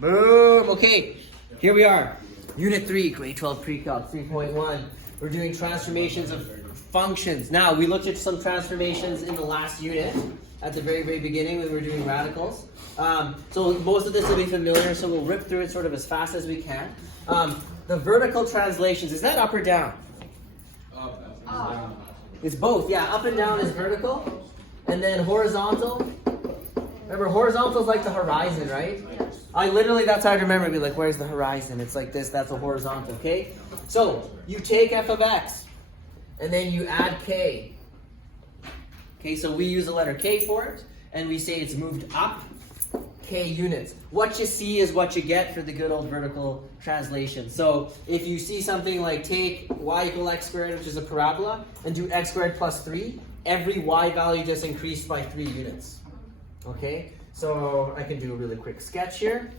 Boom. Okay, here we are. Unit 3, grade 12 pre-calc 3.1. We're doing transformations of functions. Now, we looked at some transformations in the last unit at the very, very beginning when we were doing radicals. So most of this will be familiar, so we'll rip through it sort of as fast as we can. The vertical translations, is that up or down? Up. It's both, yeah. Up and down is vertical. And then horizontal. Remember, horizontal is like the horizon, right? That's how I remember it. Be like, where's the horizon? It's like this, that's a horizontal, okay? So, you take f of x, and then you add k. Okay, so we use the letter k for it, and we say it's moved up k units. What you see is what you get for the good old vertical translation. So, if you see something like take y equal x squared, which is a parabola, and do x squared plus 3, every y value just increased by 3 units. Okay, so I can do a really quick sketch here.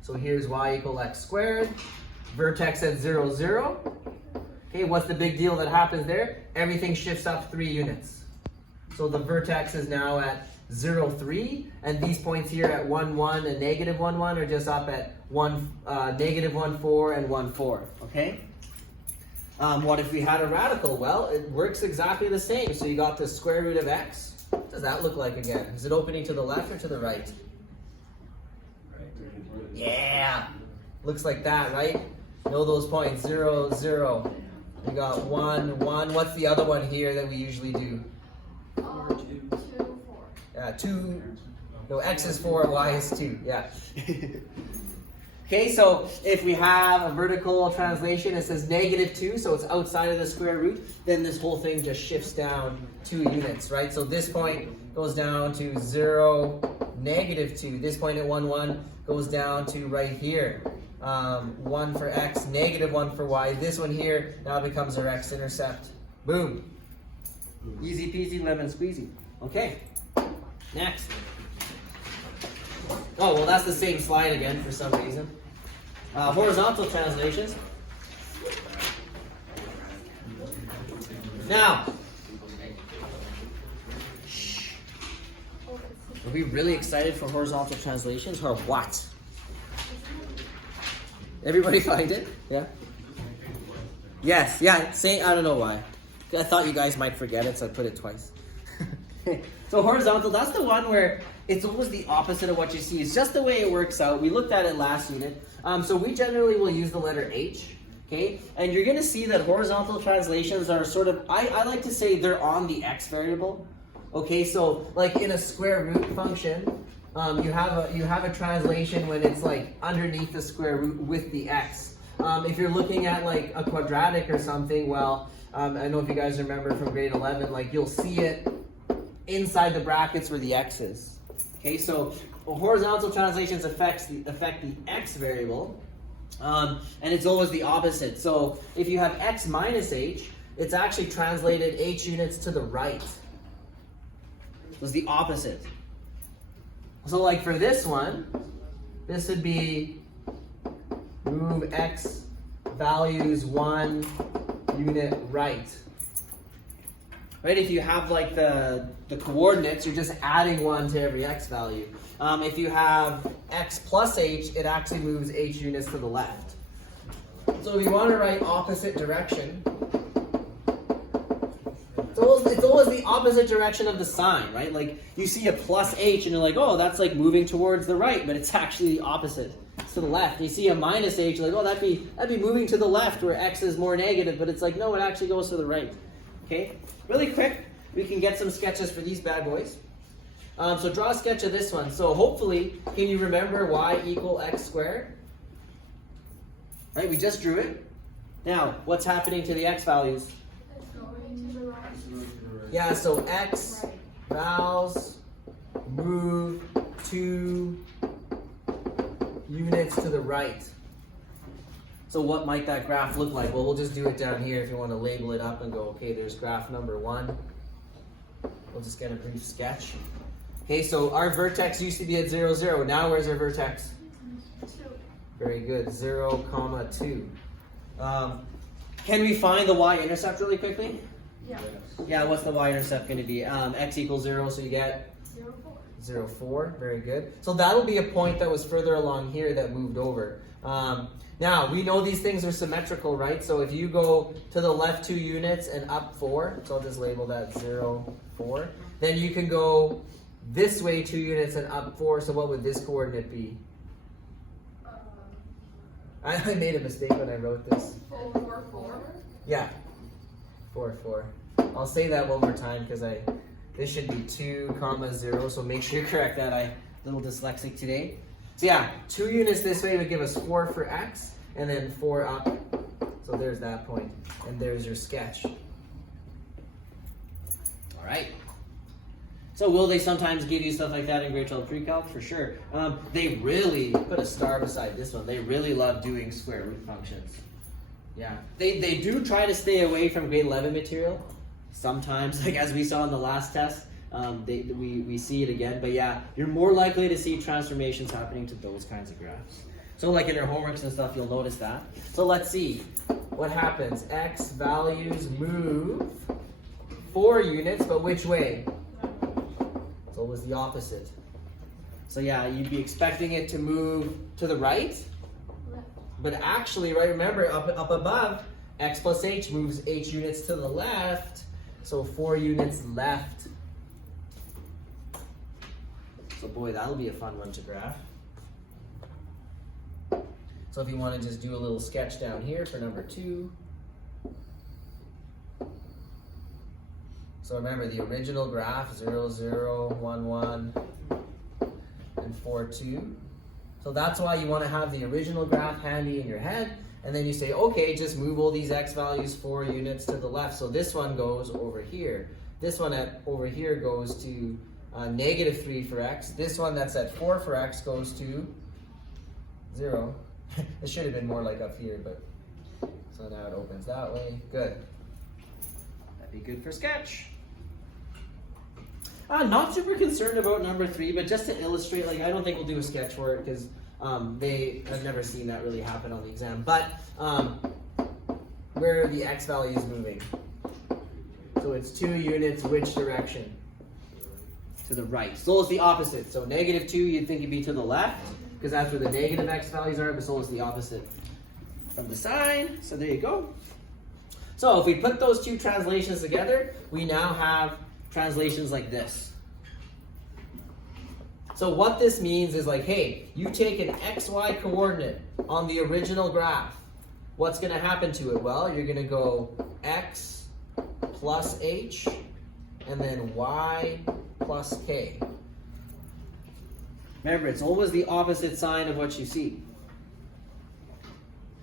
So here's y equal x squared, vertex at 0, 0. Okay, what's the big deal that happens there? Everything shifts up 3 units. So the vertex is now at 0, 3, and these points here at 1, 1 and negative 1, 1 are just up at negative 1, 4 and 1, 4. Okay? What if we had a radical? Well, it works exactly the same. So you got the square root of x. What does that look like again? Is it opening to the left or to the right? Yeah! Looks like that, right? Know those points. 0, 0. We got 1, 1. What's the other one here that we usually do? 2, 4. Yeah, 2. No, x is 4, y is 2. Yeah. Okay, so if we have a vertical translation, it says negative 2, so it's outside of the square root, then this whole thing just shifts down 2 units, right? So this point goes down to 0, negative 2. This point at 1, 1 goes down to right here. 1 for x, negative 1 for y. This one here now becomes our x-intercept. Boom. Easy peasy, lemon squeezy. Okay, next. Oh, well, that's the same slide again for some reason. Horizontal translations. Now, are we really excited for horizontal translations or what? Everybody find it? Yeah? Yes, yeah, I don't know why. I thought you guys might forget it, so I put it twice. So horizontal, that's the one where it's almost the opposite of what you see. It's just the way it works out. We looked at it last unit. So we generally will use the letter H, okay? And you're going to see that horizontal translations are sort of, I like to say they're on the x variable. Okay, so like in a square root function, you have a translation when it's like underneath the square root with the x. If you're looking at like a quadratic or something, well, I don't know if you guys remember from grade 11, like you'll see it inside the brackets where the x is. Okay, so horizontal translations affect the x variable, and it's always the opposite. So if you have x minus h, it's actually translated h units to the right. It was the opposite. So like for this one, this would be move x values 1 unit right. Right, if you have like the coordinates, you're just adding 1 to every x value. If you have x plus h, it actually moves h units to the left. So if you want to write opposite direction, it's always the opposite direction of the sign, right? Like you see a plus h and you're like, oh, that's like moving towards the right, but it's actually the opposite. It's to the left. You see a minus h, you're like, oh, that'd be moving to the left where x is more negative, but it's like, no, it actually goes to the right. Okay, really quick, we can get some sketches for these bad boys. So draw a sketch of this one. So hopefully, can you remember y equal x squared? Right, we just drew it. Now, what's happening to the x values? It's going to the right. Yeah, so x vowels move 2 units to the right. So what might that graph look like? Well, we'll just do it down here if you want to label it up and go, okay, there's graph number 1. We'll just get a brief sketch. Okay, so our vertex used to be at 0, 0. Now where's our vertex? 2. Very good, 0, 2. Can we find the y-intercept really quickly? Yeah. Yeah, what's the y-intercept going to be? X equals 0, so you get 0, 0, 4. Very good. So that'll be a point that was further along here that moved over. Now, we know these things are symmetrical, right? So if you go to the left 2 units and up 4, so I'll just label that 0, 4, then you can go this way 2 units and up 4, so what would this coordinate be? I made a mistake when I wrote this. 4, 4. Yeah, 4, 4. I'll say that one more time because this should be 2, 0, so make sure you correct that. I'm a little dyslexic today. So yeah, 2 units this way would give us 4 for x, and then 4 up. So there's that point, and there's your sketch. All right. So will they sometimes give you stuff like that in grade 12 pre-calc? For sure. They really, put a star beside this one, they really love doing square root functions. Yeah. They do try to stay away from grade 11 material. Sometimes, like as we saw in the last test, we see it again. But yeah, you're more likely to see transformations happening to those kinds of graphs. So like in your homeworks and stuff, you'll notice that. So let's see what happens. X values move 4 units, but which way? So it was the opposite. So yeah, you'd be expecting it to move to the right. But actually, right, remember, up above, x plus h moves h units to the left. So 4 units left. So boy, that'll be a fun one to graph. So if you want to just do a little sketch down here for number 2. So remember the original graph, 0, 0, 1, 1, and 4, 2. So that's why you want to have the original graph handy in your head. And then you say, okay, just move all these x values 4 units to the left. So this one goes over here. This one over here goes to -3 for x. This one that's at 4 for x goes to 0. It should have been more like up here, but so now it opens that way. Good. That'd be good for sketch. Not super concerned about number 3, but just to illustrate, like I don't think we'll do a sketch for it because I've never seen that really happen on the exam. But where are the x values moving? So it's 2 units, which direction? To the right. So it's the opposite. So -2, you'd think it'd be to the left, because that's where the negative x values are, but so it's the opposite of the sign. So there you go. So if we put those 2 translations together, we now have translations like this. So what this means is like, hey, you take an xy coordinate on the original graph. What's going to happen to it? Well, you're going to go x plus h, and then y plus k. Remember, it's always the opposite sign of what you see.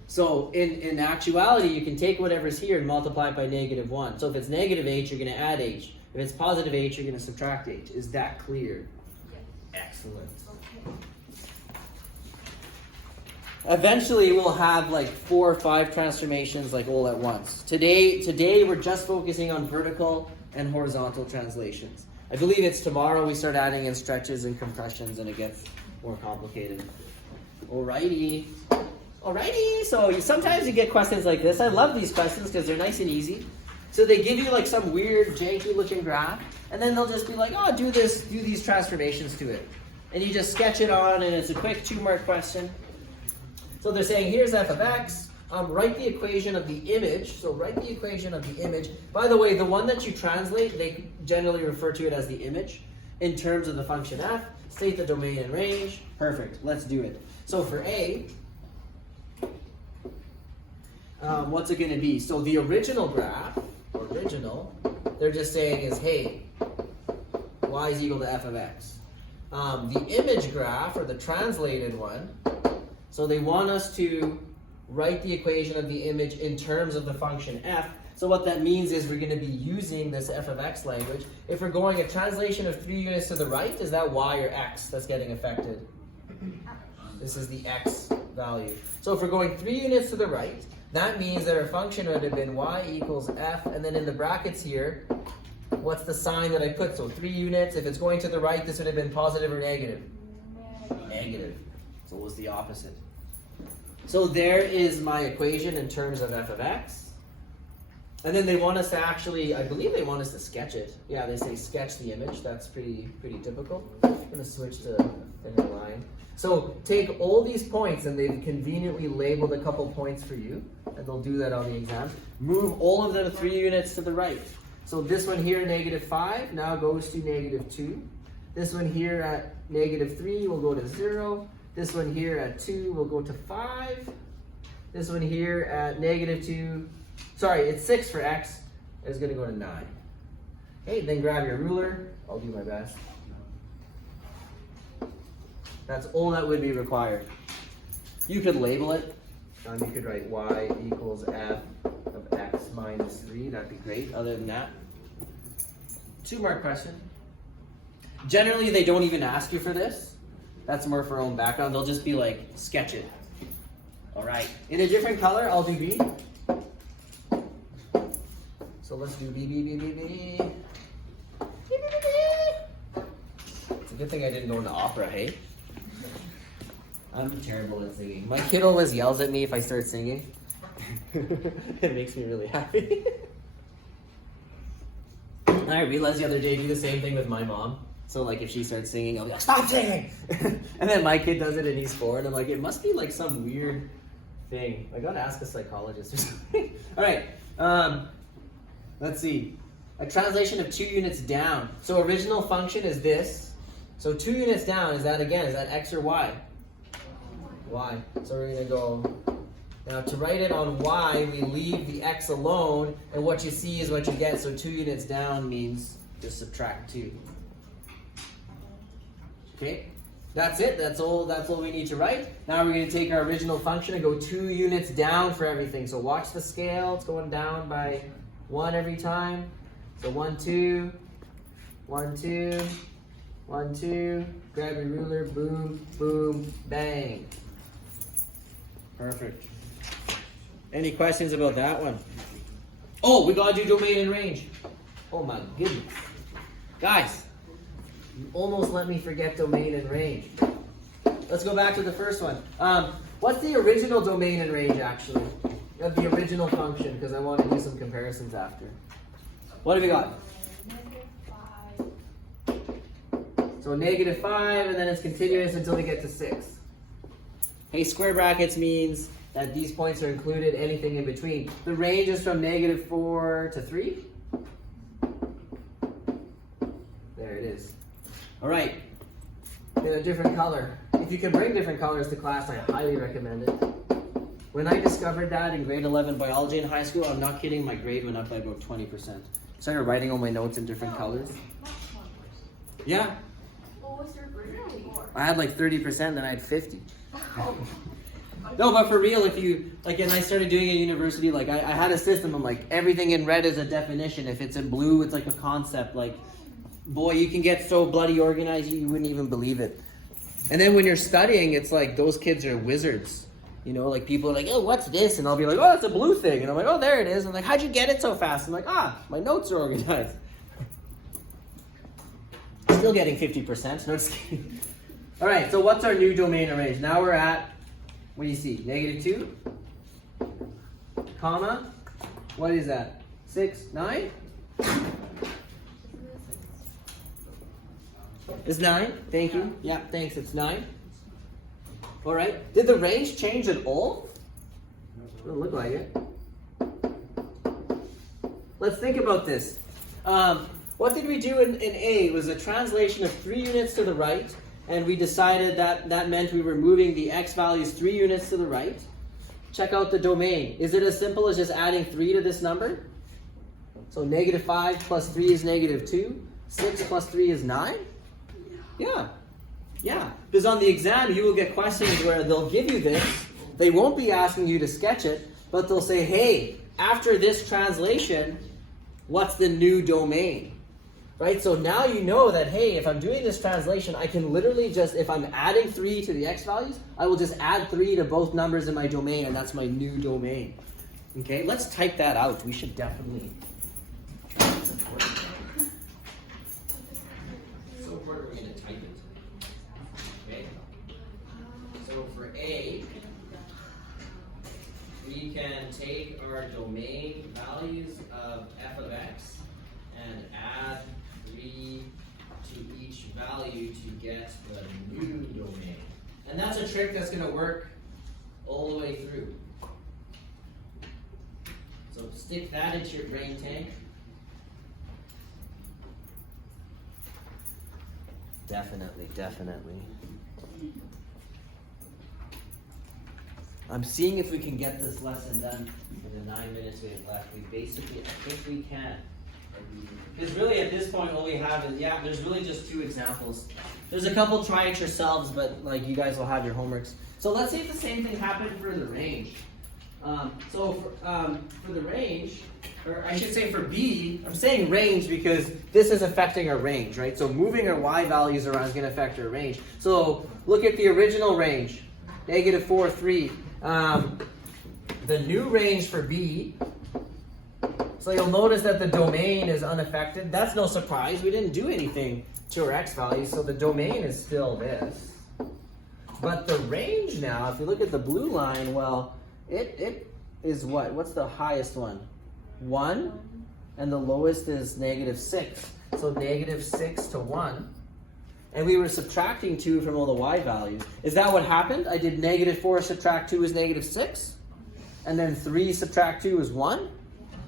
So in actuality, you can take whatever's here and multiply it by -1. So if it's negative h, you're going to add h. If it's positive h, you're going to subtract h. Is that clear? Yes. Excellent. Eventually, we'll have like 4 or 5 transformations like all at once. Today we're just focusing on vertical and horizontal translations. I believe it's tomorrow we start adding in stretches and compressions and it gets more complicated. Alrighty. So sometimes you get questions like this. I love these questions because they're nice and easy. So they give you like some weird janky looking graph and then they'll just be like, oh, do these transformations to it. And you just sketch it on and it's a quick 2-mark question. So they're saying here's f of x. Write the equation of the image. So write the equation of the image. By the way, the one that you translate, they generally refer to it as the image in terms of the function f. State the domain and range. Perfect. Let's do it. So for a, what's it going to be? So the original graph, they're just saying is, hey, y is equal to f of x. The image graph, or the translated one, so they want us to write the equation of the image in terms of the function f. So what that means is we're going to be using this f of x language. If we're going a translation of 3 units to the right, is that y or x that's getting affected? This is the x value. So if we're going 3 units to the right, that means that our function would have been y equals f, and then in the brackets here, what's the sign that I put? So 3 units, if it's going to the right, this would have been positive or negative? Negative. So it was the opposite. So there is my equation in terms of f of x. And then they want us to actually, I believe they want us to sketch it. Yeah, they say sketch the image. That's pretty typical. I'm gonna switch to thinner line. So take all these points, and they've conveniently labeled a couple points for you, and they'll do that on the exam. Move all of them 3 units to the right. So this one here, -5, now goes to -2. This one here at -3 will go to 0. This one here at 2 will go to 5. This one here at -2, sorry, it's 6 for x, is gonna go to 9. Okay, then grab your ruler. I'll do my best. That's all that would be required. You could label it. You could write y equals f of x minus 3. That'd be great. Other than that, 2-mark question. Generally, they don't even ask you for this. That's more for our own background. They'll just be like, sketch it. All right. In a different color, I'll do B. So let's do B, B, B, B, B. It's a good thing I didn't go into opera, hey? I'm terrible at singing. My kid always yells at me if I start singing. It makes me really happy. I realized the other day I do the same thing with my mom. So like if she starts singing, I'll be like, stop singing! And then my kid does it and he's 4, and I'm like, it must be like some weird thing. I gotta ask a psychologist or something. All right, let's see. A translation of 2 units down. So original function is this. So 2 units down, is that x or y? Y. So we're gonna go, now to write it on y, we leave the x alone, and what you see is what you get. So 2 units down means just subtract 2. Okay, that's it. That's all we need to write. Now we're gonna take our original function and go 2 units down for everything. So watch the scale. It's going down by 1 every time. So 1, 2, 1, 2, 1, 2. Grab your ruler. Boom, boom, bang. Perfect. Any questions about that one? Oh, we gotta do domain and range. Oh my goodness. Guys, you almost let me forget domain and range. Let's go back to the first one. What's the original domain and range actually? Of the original function, because I want to do some comparisons after. What have you got? -5. So -5, and then it's continuous until we get to 6. Hey, square brackets means that these points are included, anything in between. The range is from -4 to 3. There it is. All right, in a different color. If you can bring different colors to class, I highly recommend it. When I discovered that in grade 11 biology in high school, I'm not kidding, my grade went up by about 20%. I started writing all my notes in different colors. Yeah, What was your grade before? I had like 30%, then I had 50. No, but for real, if you, like, and I started doing it at university, like, I had a system, I'm like, everything in red is a definition. If it's in blue, it's like a concept. Like, boy, you can get so bloody organized, you wouldn't even believe it. And then when you're studying, it's like, those kids are wizards. You know, like, people are like, oh, what's this? And I'll be like, oh, it's a blue thing. And I'm like, oh, there it is. I'm like, how'd you get it so fast? I'm like, my notes are organized. Still getting 50%, no, just kidding. All right, so what's our new domain arrange? Now we're at, what do you see? -2, comma, what is that? 6, 9? It's 9, thank you. Yeah, thanks, it's 9. All right, did the range change at all? Doesn't look like it. Let's think about this. What did we do in A? It was a translation of 3 units to the right, and we decided that meant we were moving the x values 3 units to the right. Check out the domain. Is it as simple as just adding 3 to this number? So -5 plus 3 is -2. 6 plus 3 is 9? Yeah. Because on the exam, you will get questions where they'll give you this. They won't be asking you to sketch it, but they'll say, hey, after this translation, what's the new domain? Right? So now you know that, hey, if I'm doing this translation, I can literally just, if I'm adding 3 to the x values, I will just add 3 to both numbers in my domain, and that's my new domain. Okay, let's type that out. We should definitely. So where are we going to type it? Okay. So for A, we can take our domain values of f of x and add 3 to each value to get the new domain. And that's a trick that's going to work all the way through. So stick that into your brain tank. Definitely. I'm seeing if we can get this lesson done in the 9 minutes we have left. I think we can. Because really at this point all we have is, there's really just 2 examples. There's a couple, try it yourselves, but like you guys will have your homeworks. So let's see if the same thing happened for the range. For the range, or I should say for B, I'm saying range because this is affecting our range, right? So moving our y values around is going to affect our range. So look at the original range, -4, 3. The new range for B, so you'll notice that the domain is unaffected. That's no surprise. We didn't do anything to our x values, so the domain is still this. But the range now, if you look at the blue line, well, it is what? What's the highest one? 1, and the lowest is -6. So -6 to 1. And we were subtracting 2 from all the y values. Is that what happened? I did -4 subtract 2 is -6. And then 3 subtract 2 is 1.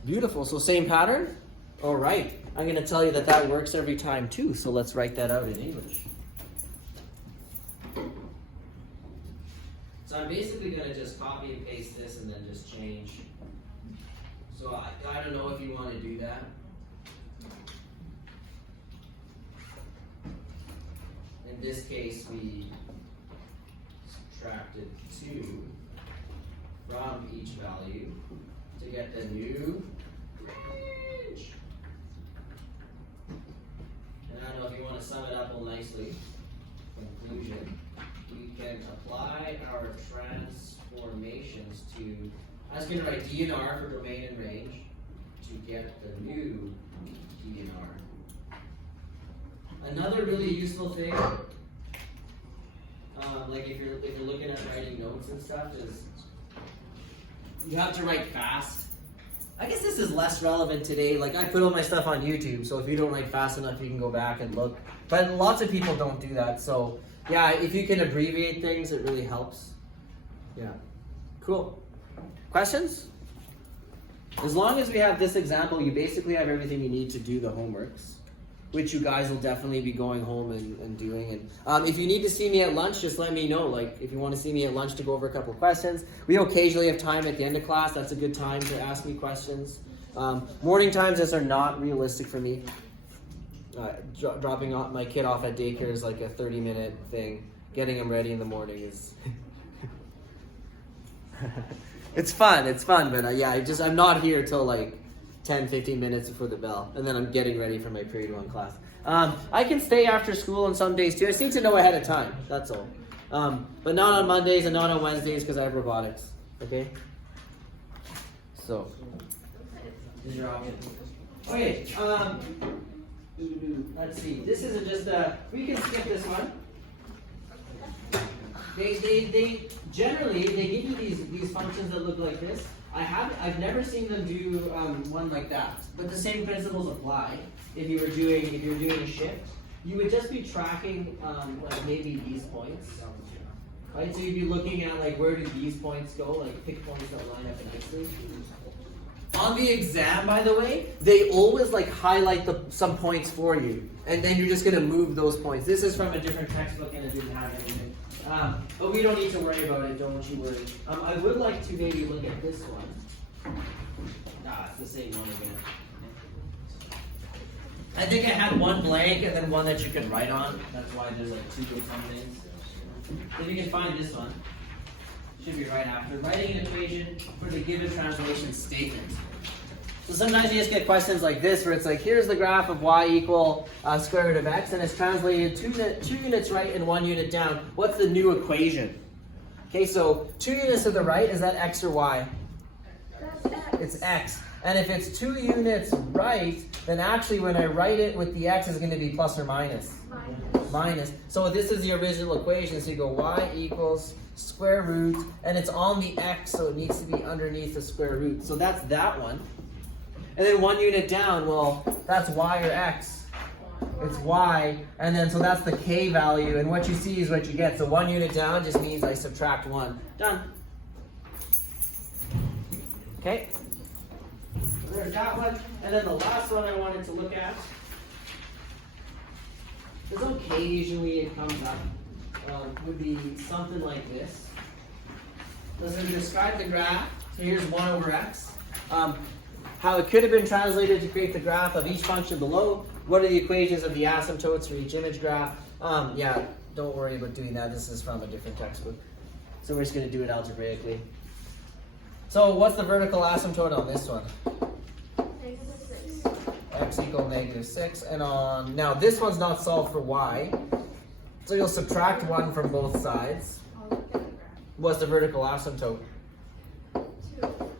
Beautiful. So same pattern? All right. I'm going to tell you that works every time too. So let's write that out in English. So I'm basically going to just copy and paste this and then just change. So I don't know if you want to do that. In this case, we subtracted 2 from each value to get the new range. And I don't know if you want to sum it up all nicely. Conclusion. We can apply our transformations to, I was going to write DNR for domain and range to get the new DNR. Another really useful thing, like if you're looking at writing notes and stuff, is you have to write fast. I guess this is less relevant today. Like I put all my stuff on YouTube, so if you don't write fast enough, you can go back and look. But lots of people don't do that. So yeah, if you can abbreviate things, it really helps. Yeah, cool. Questions? As long as we have this example, you basically have everything you need to do the homeworks, which you guys will definitely be going home and doing. And if you need to see me at lunch, just let me know. Like if you want to see me at lunch to go over a couple questions. We occasionally have time at the end of class. That's a good time to ask me questions. Morning times, those are not realistic for me. Dropping my kid off at daycare is like a 30-minute thing. Getting him ready in the morning is... It's fun, but I'm not here till like 10-15 minutes before the bell, and then I'm getting ready for my period 1 class. I can stay after school on some days too. I just need to know ahead of time, that's all. But not on Mondays and not on Wednesdays because I have robotics, okay? So, this is your option. Okay, let's see. This isn't just we can skip this one. They generally give you these functions that look like this. I've never seen them do one like that, but the same principles apply. If you're doing a shift, you would just be tracking like maybe these points, right? So you'd be looking at like where do these points go, like pick points that line up nicely. On the exam, by the way, they always like highlight some points for you, and then you're just gonna move those points. This is from a different textbook and it didn't have anything. But we don't need to worry about it, don't you worry. I would like to maybe look at this one. It's the same one again. I think I had one blank and then one that you can write on. That's why there's like 2 different things. If you can find this one, should be right after. Writing an equation for the given translation statement. So sometimes you just get questions like this where it's like, here's the graph of y equal square root of x, and it's translated 2 units right and 1 unit down. What's the new equation? Okay, so 2 units to the right, is that x or y? That's X. It's x. And if it's 2 units right, then actually when I write it with the x, it's going to be plus or minus. Minus. minus. So this is the original equation. So you go y equals square root, and it's on the x, so it needs to be underneath the square root. So that's that one. And then 1 unit down, well, that's y or x. It's y, and then so that's the k value, and what you see is what you get. So 1 unit down just means I subtract 1. Done. Okay. There's that one, and then the last one I wanted to look at. Because occasionally it comes up. Would be something like this. So we describe the graph. So here's 1 over x. How it could have been translated to create the graph of each function below. What are the equations of the asymptotes for each image graph? Yeah, don't worry about doing that. This is from a different textbook. So we're just going to do it algebraically. So what's the vertical asymptote on this one? -6. X equal -6. And on, now this one's not solved for y. So you'll subtract 1 from both sides. I'll look at the graph. What's the vertical asymptote? 2.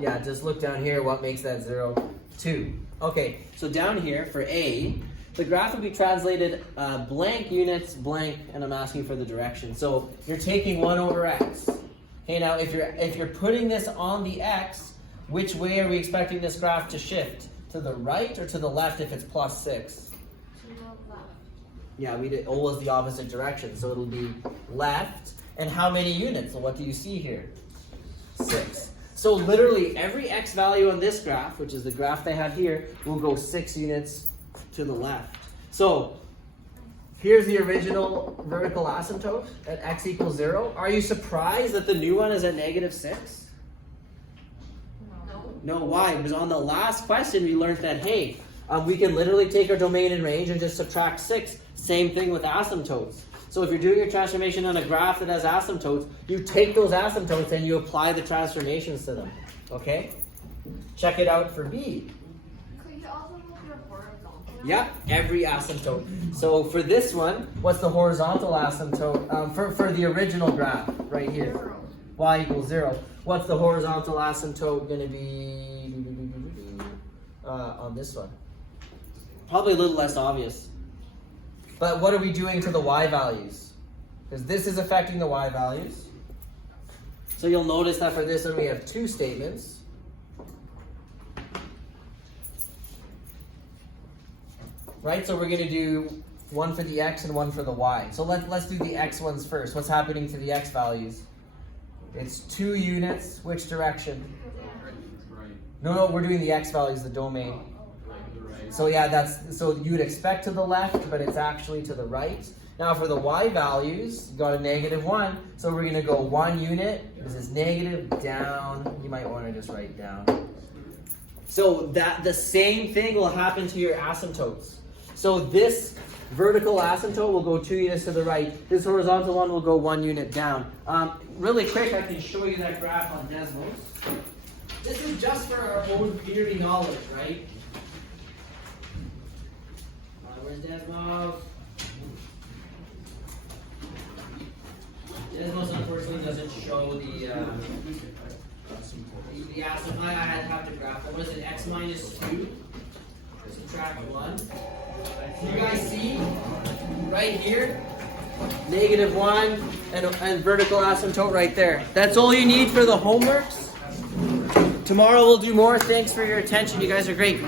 Yeah, just look down here. What makes that 0? 2. Okay, so down here for A, the graph would be translated blank units, blank, and I'm asking for the direction. So you're taking 1 over x. Okay, now if you're putting this on the x, which way are we expecting this graph to shift? To the right or to the left if it's +6? To the left. Yeah, we did always the opposite direction, so it'll be left. And how many units? So what do you see here? 6. So literally every x value on this graph, which is the graph they have here, will go 6 units to the left. So here's the original vertical asymptote at x equals 0. Are you surprised that the new one is at -6? No. No, why? Because on the last question we learned that, hey, we can literally take our domain and range and just subtract 6. Same thing with asymptotes. So if you're doing your transformation on a graph that has asymptotes, you take those asymptotes and you apply the transformations to them. Okay? Check it out for B. So you also look at a horizontal. Yeah, every asymptote. So for this one, what's the horizontal asymptote? For the original graph right here. 0. Y equals 0. What's the horizontal asymptote going to be on this one? Probably a little less obvious. But what are we doing to the y values? Because this is affecting the y values. So you'll notice that for this one we have 2 statements. Right, so we're going to do one for the x and one for the y. So let's do the x ones first. What's happening to the x values? It's 2 units. Which direction? No, we're doing the x values, the domain. So yeah, so you would expect to the left, but it's actually to the right. Now for the y values, you got a -1, so we're gonna go 1 unit. This is negative, down. You might want to just write down. So that the same thing will happen to your asymptotes. So this vertical asymptote will go 2 units to the right. This horizontal one will go 1 unit down. Really quick, I can show you that graph on Desmos. This is just for our own theory knowledge, right? Where's Desmos? Desmos unfortunately doesn't show the asymptote. I have to graph. What is it? X minus 2. Subtract 1. You guys see right here? -1 and vertical asymptote right there. That's all you need for the homeworks. Tomorrow we'll do more. Thanks for your attention. You guys are great.